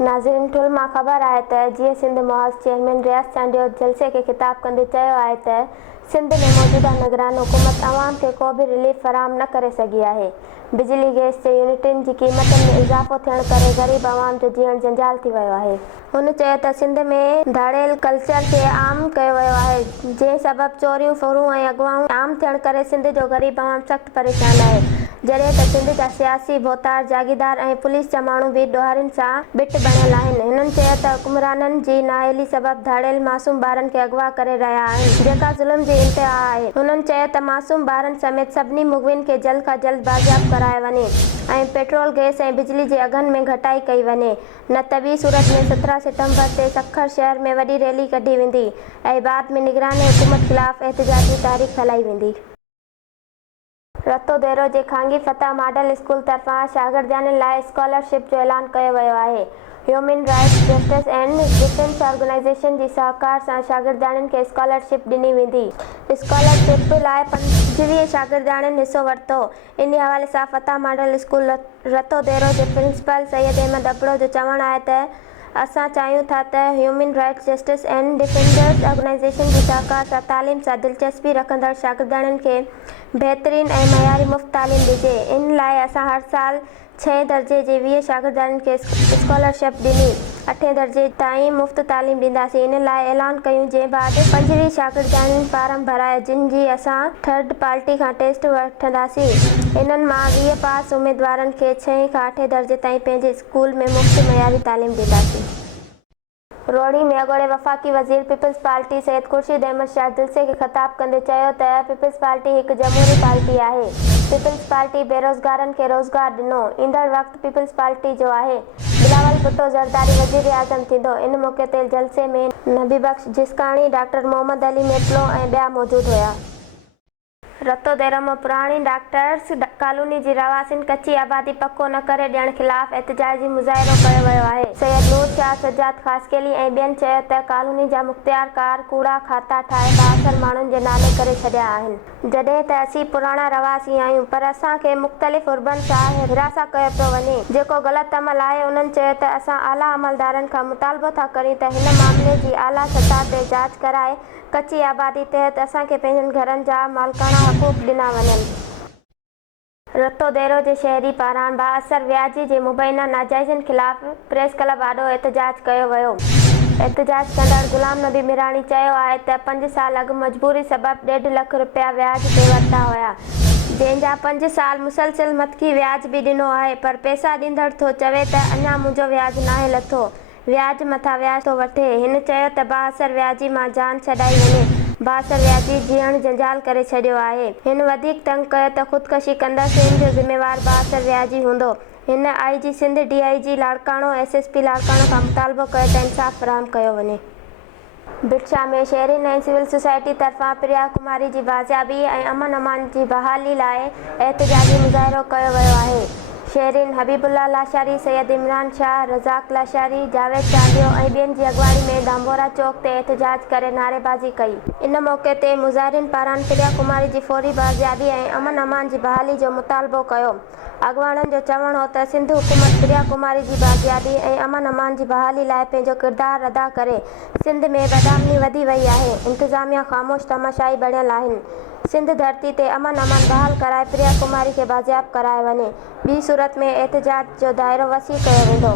नाज़रीन ठुल मां ख़बर आहे त जीअं सिंध मुआज़ चेयरमैन रियाज़ चांडियो जलसे खे ख़िताब कंदे चयो आहे त सिंध में मौजूदा निगरान हुकूमत अवाम खे को बि रिलीफ फराहम न करे सघी आहे। बिजली गैस जे यूनिटुनि जी क़ीमतुनि में इज़ाफ़ो थियण करे ग़रीब अवाम जो जीअण जंजाल थी वियो आहे। हुन चयो त सिंध में धाड़ेल कल्चर खे आम कयो वियो आहे, जंहिं सबबि चोरियूं फुरूं ऐं अगवाऊं आम थियण करे सिंध जो ग़रीब अवाम सख़्तु परेशान आहे, जॾहिं त सिंध जा सियासी भोतार जागीरदार ऐं पुलिस जा माण्हू बि ॾोहारियुनि सां बिट बणियल आहिनि। हिननि चयो त हुक्मराननि जी नाअहली सबबि धाड़ेल मासूम ॿारनि खे अगवा करे रहिया आहिनि, जेका ज़ुल्म जी इंतिहा आहे। हुननि चयो त मासूम ॿारनि समेत सभिनी मुग़विन खे जल्द खां जल्द बाज़ियाब करायो वञे ऐं पेट्रोल गैस ऐं बिजली जे अघनि में घटाई कई वञे, न त ॿी सूरत में 17 सितंबर ते सखर शहर में वॾी रैली कढी वेंदी ऐं बाद में निगरानी हुकूमत ख़िलाफ़ एहतिजाजी तहरीक हलाई वेंदी। रतो देरो जे खांगी फतह मॉडल स्कूल तरफ़ां शागिर्दनि लाइ स्कॉलरशिप जो ऐलान कयो वियो आहे। Human rights justice and defence organisation जी सहकार सां शागिर्दनि खे स्कॉलरशिप ॾिनी वेंदी। स्कॉलरशिप लाइ 25 शागिर्दनि हिसो वरितो। इन हवाले सां फतह मॉडल स्कूल रतो देरो जे प्रिंसिपल सैयद अहमद अबड़ो जो चवणु आहे त असां चाहियूं था त human rights justice and defenders organisation जी सहकार सां तालीम सां दिलचस्पी रखंदड़ शागिर्दनि खे बहितरीन ऐं मयारी मुफ़्त तालीम ॾिजे। इन लाइ असां हर साल 6 दर्जे जे 20 शागिर्दनि खे स्कॉलरशिप ॾिनी 8 दर्जे ताईं मुफ़्त तालीम ॾींदासीं। इन लाइ ऐलान कयूं जंहिं बाद 25 शागिर्दनि फारम भराया, जिन जी असां थर्ड पार्टी खां टेस्ट वठंदासीं। इन्हनि मां 20 पास उमेदवारनि खे 6 खां 8 दर्जे ताईं पंहिंजे स्कूल में मुफ़्त मयारी तालीम ॾींदासीं। रोहड़ी में अॻोड़े वफ़ाक़ी वज़ीर पीपल्स पार्टी सैयद खुर्शीद अहमद शाह जलसे खे ख़िताब कंदे चयो त पीपल्स पार्टी हिकु जमहूरी पार्टी आहे। पीपल्स पार्टी बेरोज़गारनि खे रोज़गार ॾिनो। ईंदड़ वक़्तु पीपल्स पार्टी जो आहे। बिलावल भुट्टो ज़रदारी वज़ीर आज़म थींदो। इन मौक़े ते जलसे में नबी बख्श जिसकाणी, डॉक्टर मोहम्मद अली मेतलो ऐं ॿिया मौजूदु हुया। रतो देरो में पुराणी डॉक्टर्स कॉलोनी जी रवासिन कच्ची आबादी पको न करे ॾियण ख़िलाफ़ एहतिजाजी मुज़ाहिरो कयो वियो आहे। सैयद नूर शाह, सज्जाद ख़ासकेली ऐं ॿियनि चयो त कॉलोनी जा मुख़्तियारकार कूड़ा खाता ठाहे बाअसर माण्हुनि जे नाले करे छॾिया आहिनि, जॾहिं त असीं पुराणा रवासी आहियूं, पर असांखे मुख़्तलिफ़ उर्बन सां हिरासा कयो पियो वञे, जेको ग़लति अमल आहे। उन्हनि चयो त असां आला अमलदारनि खां मुतालबो था करियूं त हिन मामले जी आला सतह ते जांच कराए कच्ची आबादी तहत असांखे पंहिंजनि घरनि जा मालिकाना हक़ूक़ ॾिना वञनि। रतो देरो जे शहरी पारां बाअसर व्याजी जे मुबैना नाजाइज़नि ख़िलाफ़ प्रेस क्लब आॾो एहतिजाज कयो वियो। एहतिजाज कंदड़ गुलाम नबी मिराणी चयो आहे त 5 साल अॻु मजबूरी सबबि 1.5 लख रुपया व्याज ते वरिता हुया, जंहिंजा 5 साल मुसलसिल मथकी व्याज बि ॾिनो आहे, पर पैसा ॾींदड़ थो चवे त अञा मुंहिंजो व्याज नाहे लथो, व्याज मथां व्याज थो वठे। हिन चयो त बाअसर व्याजी मां जान छॾाई वञे। बाअसर व्याजी जीअण जंजाल करे छॾियो आहे। हिन वधीक तंग कयो त ख़ुदकशी कंदसि। इन जो ज़िम्मेवार बाअसर व्याजी हूंदो। हिन IG सिंध, DIG लाड़काणो, SSP लाड़काणो खां मुतालबो कयो त इंसाफ़ फ़राहम कयो वञे। भिटशा में शहरीन ऐं सिविल सोसाइटी तरफ़ां प्रिया कुमारी जी बाज़ियाबी ऐं अमन अमान जी बहाली लाइ एहतिजाजी मुज़ाहिरो कयो वियो आहे। शहरीन हबीबुल्ला लाशारी, सैयद इमरान शाह, रज़ाक लाशारी, जावेद चांडियो ऐं ॿियनि जी अॻवानी में डांबोरा चौक ते एहतिजाज करे नारेबाज़ी कई। इन मौक़े ते मुज़ाहिरीन पारां प्रिया कुमारी जी फौरी बाज़ियाबी ऐं अमन अमान जी बहाली जो मुतालबो कयो। अॻवाननि जो चवणु हो त सिंध हुकूमत प्रिया कुमारी जी बाज़ियाबी ऐं अमन अमान जी बहाली लाइ पंहिंजो किरदारु अदा करे। सिंध में बदअमनी वधी वई आहे। इंतिज़ामिया ख़ामोश तमाशाई बणियल आहिनि। सिंध धरती ते अमन अमान बहाल कराए प्रिया कुमारी खे बाज़ियाब करायो वञे, ॿी सूरत में एहतिजाज जो दाइरो वसी कयो वेंदो।